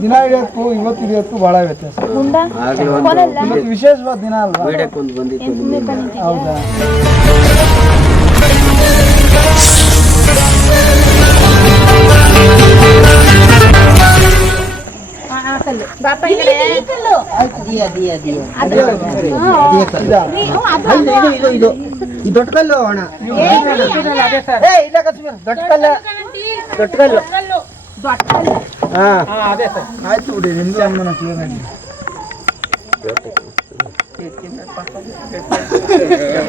ದಿನ ಹಿಡಿಯೋದಕ್ಕೂ ಇವತ್ತು ಹಿಡಿಯೋದಕ್ಕೂ ಬಹಳ ವ್ಯತ್ಯಾಸ. ಇವತ್ತು ವಿಶೇಷವಾದ ದಿನ ಅಲ್ವಾ? ಹೌದಾ. ಈ ದೊಡ್ಡ ಕಲ್ಲು ಅಣ್ಣ ದೊಡ್ಡ ಕಲ್ಲು ದೊಡ್ಡ ಕಲ್ಲು ಹಾ. ಆಯ್ತು ಬಿಡಿ ನಿಮ್ದು ಅಮ್ಮನ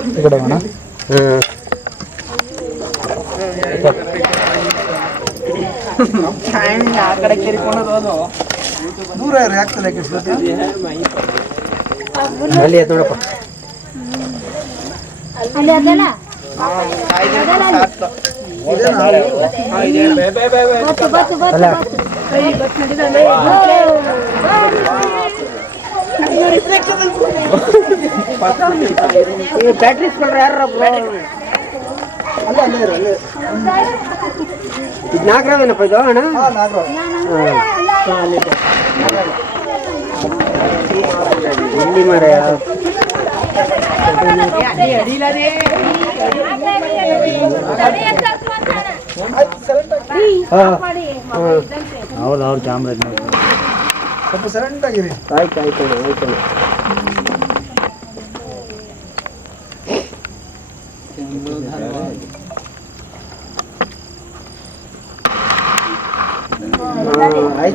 ಈ ಕಡೆ ಹೋಗೋಣ ದೂರ ಇರಿ ಆಗ್ತದೆ ಕೆಡ್ಸ್ಕೊತ? ಅಲ್ಲಿ ಎದ್ದು ನೋಡಪ್ಪ ಅಲ್ಲಿ ಅದಲ್ಲ ಇದೇನಾ? ಬತ್ತು ಬತ್ತು ಬತ್ತು ಈ ಬ್ಯಾಟ್ರಿ ಇಸ್ಕೊಂಡ್ರೆ ಯಾರ ಅಲ್ಲೇ ಅಲ್ಲೇ ಇರು ಅಲ್ಲೇ ಇದು ನಾಲ್ಕರವೇನಪ್ಪ ಇದು ಅಣ್ಣ ಹಾ ನಾಗರಾವ್ ಇಲ್ಲಿ ಮರ ಆಯ್ತು ಸೈಲೆಂಟ್ ಆಗಿ ಹೌದು ಅವ್ರು ಚಾಮರಾಜ ಸ್ವಲ್ಪ ಸೈಲೆಂಟ್ ಆಗಿರಿ ಆಯ್ತು ಆಯ್ತು ಅಣ್ಣ ಆಯ್ತು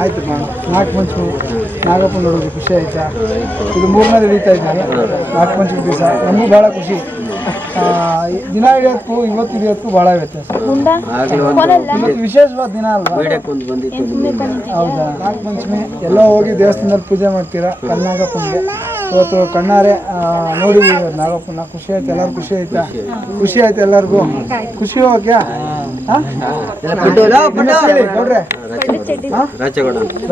ಆಯ್ತು ಮಾ. ನಾಲ್ಕು ಪಂಚಮಿ ನಾಗಪ್ಪ ನೋಡೋದು ಖುಷಿ ಆಯ್ತಾ? ಇದು ಮೂರನೇ ನಡೀತಾ ಇದ್ದಾರೆ. ನಾಲ್ಕು ಪಂಚಮಿ ದಿವಸ. ನಮಗೂ ಭಾಳ ಖುಷಿ. ದಿನ ಹಿಡಿಯೋದಕ್ಕೂ ಇವತ್ತು ಹಿಡಿಯೋದಕ್ಕೂ ಭಾಳ ವ್ಯತ್ಯಾಸ. ಇವತ್ತು ವಿಶೇಷವಾದ ದಿನ ಅಲ್ವಾ? ಹೌದಾ? ನಾಲ್ಕು ಪಂಚಮಿ ಎಲ್ಲ ಹೋಗಿ ದೇವಸ್ಥಾನದಲ್ಲಿ ಪೂಜೆ ಮಾಡ್ತೀರಾ? ಕಣ್ಣಾಗಪ್ಪನಿಗೆ ಇವತ್ತು ಕಣ್ಣಾರೆ ನೋಡಿ ನೋಡಿದೀವಿ ಇವತ್ತು ನಾಗಪ್ಪನ. ಖುಷಿ ಆಯ್ತು ಎಲ್ಲರೂ ಖುಷಿ ಆಯ್ತಾ? ಖುಷಿ ಆಯ್ತು ಎಲ್ಲರಿಗೂ. ಖುಷಿ ಹೋಗ್ಯಾ ನೋಡ್ರೆ.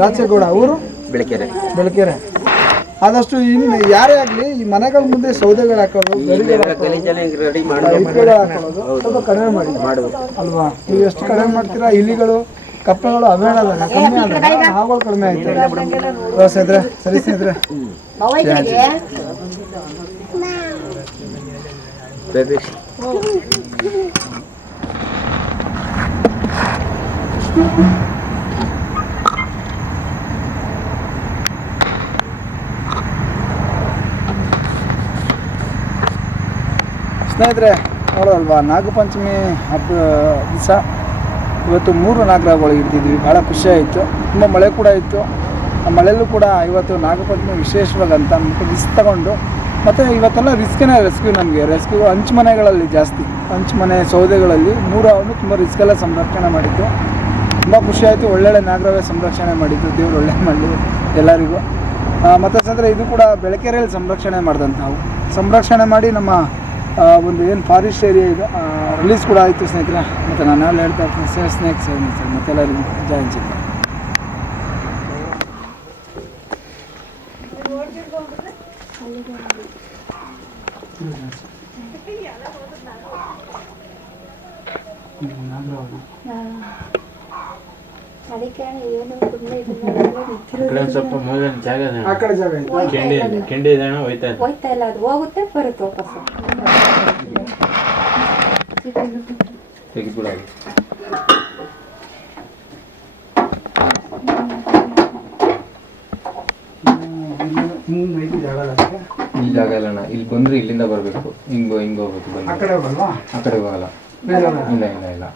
ರಾಚಗೌಡ. ಊರು? ಬೆಳಕೆರೆ. ಬೆಳಕೆರೆ. ಆದಷ್ಟು ಇನ್ನು ಯಾರೇ ಆಗಲಿ ಈ ಮನೆಗಳ ಮುಂದೆ ಸೌದೆಗಳು ಹಾಕೋದು ಸ್ವಲ್ಪ ಕಡಿಮೆ ಮಾಡಿ. ಅಲ್ವಾ? ನೀವು ಎಷ್ಟು ಕಡಿಮೆ ಮಾಡ್ತೀರಾ? ಇಲಿಗಳು? ಕಪ್ಪೆಗಳು ಅವೇಳಲ್ಲ ಕಮ್ಮಿ ಅಲ್ಲ. ಹಾವುಗಳು ಕಡಿಮೆ ಆಯ್ತು. ಸ್ನೇಹಿತರೆ ಸರಿ ಸ್ನೇಹಿತರೆ ಸ್ನೇಹಿತರೆ ನೋಡೋದಲ್ವಾ? ನಾಗಪಂಚಮಿ ಹಬ್ಬ ದಿವಸ. ಇವತ್ತು ಮೂರು ನಾಗರಗಳು ಇರ್ತಿದ್ವಿ ಭಾಳ ಖುಷಿ ಆಯಿತು. ತುಂಬ ಮಳೆ ಕೂಡ ಇತ್ತು. ಆ ಮಳೆಯಲ್ಲೂ ಕೂಡ ಇವತ್ತು ನಾಗಪಂಚಮಿ ವಿಶೇಷವಾಗಿ ಅಂತ ಅಂದ್ಬಿಟ್ಟು ರಿಸ್ಕ್ ತಗೊಂಡು. ಮತ್ತು ಇವತ್ತೆಲ್ಲ ರಿಸ್ಕೇ ರೆಸ್ಕ್ಯೂ ನಮಗೆ. ರೆಸ್ಕ್ಯೂ ಹಂಚು ಮನೆಗಳಲ್ಲಿ ಜಾಸ್ತಿ. ಹಂಚು ಮನೆ ಸೌದೆಗಳಲ್ಲಿ ಮೂರು ಅವನು ತುಂಬ ರಿಸ್ಕೆಲ್ಲ ಸಂರಕ್ಷಣೆ ಮಾಡಿದ್ದು. ತುಂಬ ಖುಷಿ ಆಯಿತು. ಒಳ್ಳೊಳ್ಳೆ ನಾಗರವೇ ಸಂರಕ್ಷಣೆ ಮಾಡಿದ್ದು. ದೇವರು ಒಳ್ಳೆ ಮಾಡಲಿ ಎಲ್ಲರಿಗೂ. ಮತ್ತು ಸಂದರೆ ಇದು ಕೂಡ ಬೆಳಕೆರೆಯಲ್ಲಿ ಸಂರಕ್ಷಣೆ ಮಾಡಿದಂಥವು. ಸಂರಕ್ಷಣೆ ಮಾಡಿ ನಮ್ಮ ಒಂದು ಏನು ಫಾರೆಸ್ಟ್ ಏರಿಯಾ ಇದು ರಿಲೀಸ್ ಕೂಡ ಆಯಿತು ಸ್ನೇಹಿತರೆ. ಮತ್ತು ನಾನು ಅಲ್ಲಿ ಹೇಳ್ತಾ ಇರ್ತೀನಿ. ಸರ್ ಸ್ನೇಕ್ ಸೇವ್ ಸರ್ ಮತ್ತೆಲ್ಲರಿಗೂ ಜಯ ಚಿತ್ರ ಅದಕ್ಕೆ ಏನು ಸುಮ್ಮನೆ ಇದನ್ನ ಸ್ವಲ್ಪ ಮೊದಲಿನ ಜಾಗ ಆ ಕಡೆ ಜಾಗ ಕೆಂಡಿ ಕೆಂಡಿ ಇದೆ. ಹೋಯ್ತಾ ಇಲ್ಲ ಅದು ಹೋಗುತ್ತೆ ಬರುತ್ತೆ ವಾಪಸ್ಸು. ಅದಕ್ಕೆ. ಈ ಜಾಗ ಇಲ್ಲ ಅಣ್ಣ ಇಲ್ಲಿ ಬಂದ್ರೆ ಇಲ್ಲಿಂದ ಬರಬೇಕು. ಹಿಂಗೋ ಹಿಂಗ್ ಹೋಗ್ಬೇಕು ಆ ಬಂದು ಕಡೆ ಹೋಗಲ್ವಾ? ಆ ಕಡೆ ಹೋಗಲ್ಲ. ಇಲ್ಲ ಇಲ್ಲ. ಇಲ್ಲ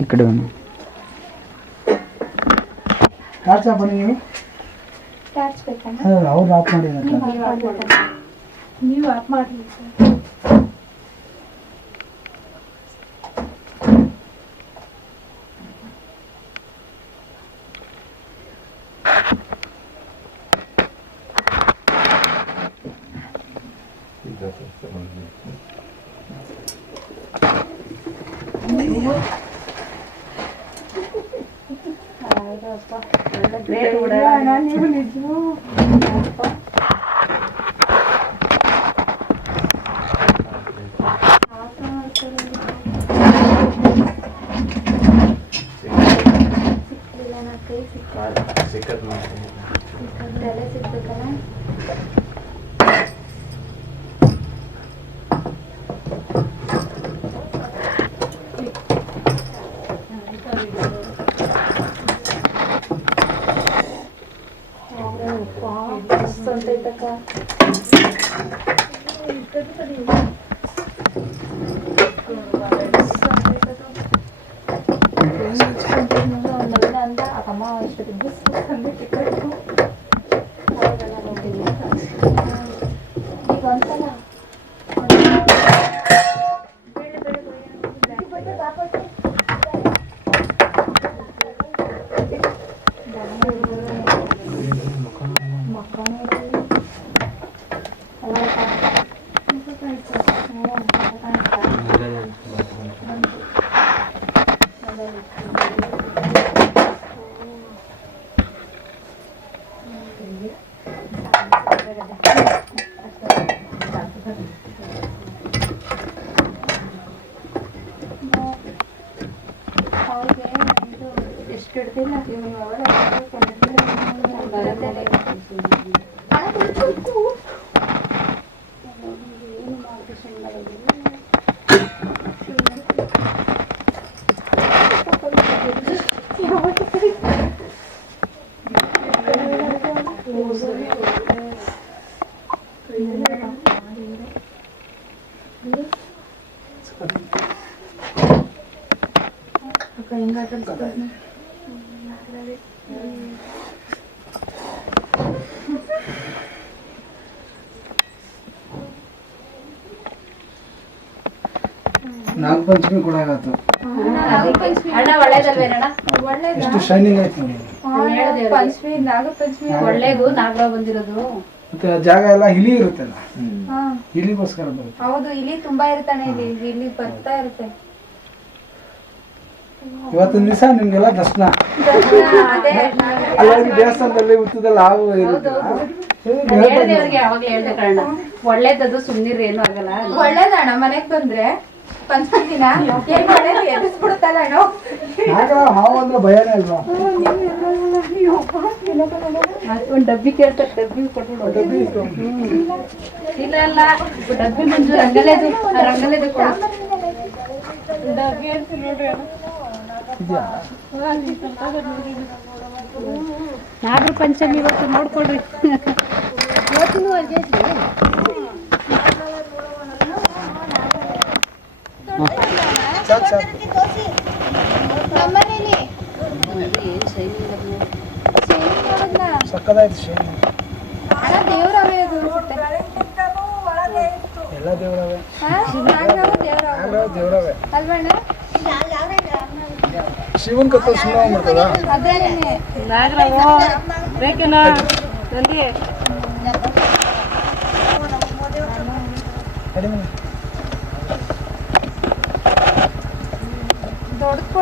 ಈ ಕಡೆ ಬನ್ನಿ. ಟಾರ್ಚ್ ಬನ್ನಿ ನೀವು? ಟಾರ್ಚ್ ಅವ್ರು ಆಫ್ ಮಾಡಿದ್ದಾರೆ. ನೀವು ಆಫ್ ಮಾಡ್ಬೇಕಣ್ಣ. ನೀವು ಆಫ್ ಮಾಡಿ ಅಣ್ಣ ನೀವು ನಿಜವೂ ಸ್ವಂತೈತಕ್ಕ ಅಂದ ಅಮ್ಮ ಅಷ್ಟೊತ್ತಿಗೆ ಈಗ ಒಂದ್ಸಲ ಇದು ನಾಗಪಂಚಮಿ ಕೂಡ ಆಗತ್ತು ಅಣ್ಣ ಒಳ್ಳೇದಲ್ವೇನಣ್ಣ? ಎಷ್ಟು ಶೈನಿಂಗ್ ಆಯ್ತು ನೋಡಿ. ಪಂಚಮಿ ನಾಗರ ಪಂಚಮಿ. ಒಳ್ಳೇದು ನಾಗರ ಬಂದಿರೋದು. ಮತ್ತೆ ಜಾಗ ಎಲ್ಲ ಇಲಿ ಇರುತ್ತಲ್ಲ? ಇಲಿಗೋಸ್ಕರ ಹಿಲಿಗೋಸ್ಕರ ಬರುತ್ತೆ. ಹೌದು ಇಲ್ಲಿ ತುಂಬಾ ಇರ್ತಾನೆ ಇಲ್ಲಿ. ಇಲ್ಲಿ ಬರ್ತಾ ಇರುತ್ತೆ. ಇವತ್ತಿನ ದಿವಸ ನಿಮ್ಗೆಲ್ಲ ದರ್ಶನ. ಅಲ್ಲಾಗಿ ದೇವಸ್ಥಾನದಲ್ಲಿ ಹುತ್ತದಲ್ಲಿ ಹಾವು ಇರುತ್ತೆ ಹೇಳ್ದೆ ಅವ್ರಿಗೆ ಯಾವಾಗ್ಲೂ ಹೇಳ್ದೆ ಕಣ್ಣ ಒಳ್ಳೇದದು ಸುಮ್ನಿರಿ ಏನು ಆಗಲ್ಲ. ಒಳ್ಳೇದಣ್ಣ ಮನೆಗ್ ಬಂದ್ರೆ ಏನ್ ಮಾಡೋದು ಎದುರಿಸ್ಬಿಡುತ್ತಲ್ಲ ಅಣ್ಣ ಭಯನೇ ಒಂದ್ ಡಬ್ಬಿ ಕೇಳ್ತಾರೆ ಡಬ್ಬಿ ಕೊಟ್ಬಿಡು. ಇಲ್ಲ ಅಲ್ಲ ಡಬ್ಬಿ ಮಂಜು ರಂಗಲೇದು ಆ ರಂಗಲೇದು ಕೊಡು ಇದ್ಯಾ? ನಾಗರ ಪಂಚಮಿ ಇವತ್ತು ನೋಡ್ಕೊಡ್ರಿ ಸಾಕ್ ಸಾಕ್. ನಮ್ಮನೇಲಿ. ಸಕ್ಕದಾಯ್ತು ಶೈನಿ. ಎಲ್ಲ ದೇವರವೇ. ದೇವ್ರವು. ಶಿವನ್ ಕತ್ತ ಸುಮ್ಮನೆ ಕಡಿಮೆ ದೊಡ್ಡಕೊಳ್ಳ ಡಬ್ಬ ಇಲ್ಲ ಇಲ್ಲ. ಕಾಡಕ್ ಬಿಟ್ಬಿಡ್ತೀರ ಅಣ್ಣ ಅಲ್ಲಿ ಹಾ ಸಾಕು.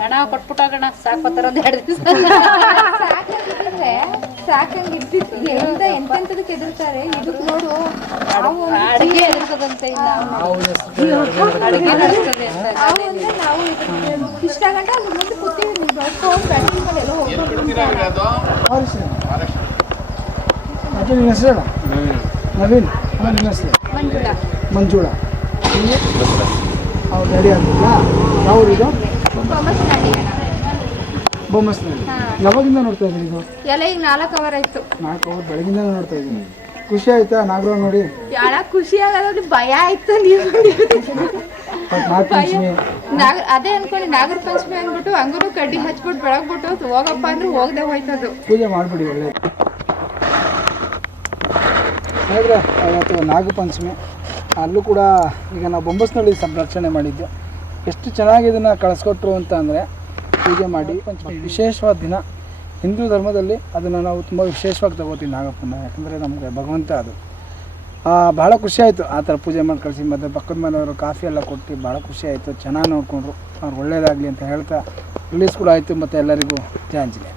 ಹಣ ಕೊಟ್ಬಿಟ್ಟೋಗಣ ಸಾಕು ಬರ್ತಾರ ಒಂದ್ ಎರಡು ದಿವಸ. ಸಾಕಂಗ್ ಇರ್ತಿತ್ತು ಎಂತ ಎಂತೆಂತದಕ್ಕೆ ಎದುರ್ತಾರೆ ಇದಕ್ ನೋಡು ಅಡಿಗೆ ಎದುರ್ಸೋದಂತೆ ಇಲ್ಲ ಅಡಿಗೆ ನಡೆಸ್ತದೆ ಅಂತ ನಾವು ಇದಕ್ಕೆ ಇಷ್ಟ ಗಂಟ ಮುಂದೆ ಕೂತೀವಿ. ಎಲ್ಲ ಹೋಗ್ಬೇಕು ಅದು ನಿನ್ನ ಹೆಸರು. ನವೀನ್. ಅಮ್ಮ ನಿನ್ನ ಹೆಸರು. ಮಂಜುಳ. ಅವ್ರು ರೆಡಿ ಆಗಿಲ್ಲ ಯಾವ ಇದು ಥಾಮಸ್ ನಡಿಯೋಣ ಬೊಮ್ಮಸ್ನಲ್ಲಿ ಯಾವಾಗಿಂದ ನೋಡ್ತಾ ಇದ್ದೀನಿ ಇದು? ಎಲ್ಲ ಈಗ ನಾಲ್ಕು ಅವರ್ ಆಯ್ತು. ನಾಲ್ಕು ಅವರ್ ಬೆಳಗಿಂದ ನೋಡ್ತಾ ಇದ್ದೀನಿ. ಖುಷಿ ಆಯ್ತಾ ನಾಗರ ನೋಡಿ? ಯಾರ ಖುಷಿ ಆಗೋದ್ರೆ ಭಯ ಆಯ್ತು ನೀವು ಮತ್ತು ನಾಲ್ಕು ಪಂಚಮಿ ನಾಗ ಅದೇ ಅನ್ಕೊಂಡು ನಾಗರ ಪಂಚಮಿ ಅಂದ್ಬಿಟ್ಟು ಹಂಗೂ ಕಡ್ಡಿ ಹಚ್ಬಿಟ್ಟು ಬೆಳಗ್ಬಿಟ್ಟು ಹೋಗಪ್ಪ ಅಂದ್ರೆ ಹೋಗದೆ ಹೋಯ್ತದು. ಪೂಜೆ ಮಾಡಿಬಿಡಿ ಒಳ್ಳೆ. ಹೇಳಿದ್ರೆ ಅವತ್ತು ನಾಗಪಂಚಮಿ. ಅಲ್ಲೂ ಕೂಡ ಈಗ ನಾವು ಬೊಂಬಸ್ನಳ್ಳಿ ಸಂರಕ್ಷಣೆ ಮಾಡಿದ್ದು ಎಷ್ಟು ಚೆನ್ನಾಗಿ ಇದನ್ನು ಕಳಿಸ್ಕೊಟ್ರು ಅಂತ ಅಂದರೆ ಪೂಜೆ ಮಾಡಿ ವಿಶೇಷವಾದ ದಿನ. ಹಿಂದೂ ಧರ್ಮದಲ್ಲಿ ಅದನ್ನು ನಾವು ತುಂಬ ವಿಶೇಷವಾಗಿ ತಗೋತೀವಿ ನಾಗಪ್ಪನ ಯಾಕಂದರೆ ನಮಗೆ ಭಗವಂತ ಅದು. ಭಾಳ ಖುಷಿ ಆ ಥರ ಪೂಜೆ ಮಾಡಿ ಕಳಿಸಿ, ಮತ್ತು ಪಕ್ಕದ ಮನೆಯವರು ಕಾಫಿ ಎಲ್ಲ ಕೊಟ್ಟು ಭಾಳ ಖುಷಿ ಆಯಿತು. ಚೆನ್ನಾಗಿ ನೋಡಿಕೊಂಡ್ರು. ಅವ್ರು ಒಳ್ಳೇದಾಗಲಿ ಅಂತ ಹೇಳ್ತಾ ರಿಲೀಸ್ ಕೂಡ ಆಯಿತು. ಮತ್ತು ಎಲ್ಲರಿಗೂ ಜಯ ಆಂಜನೇಯ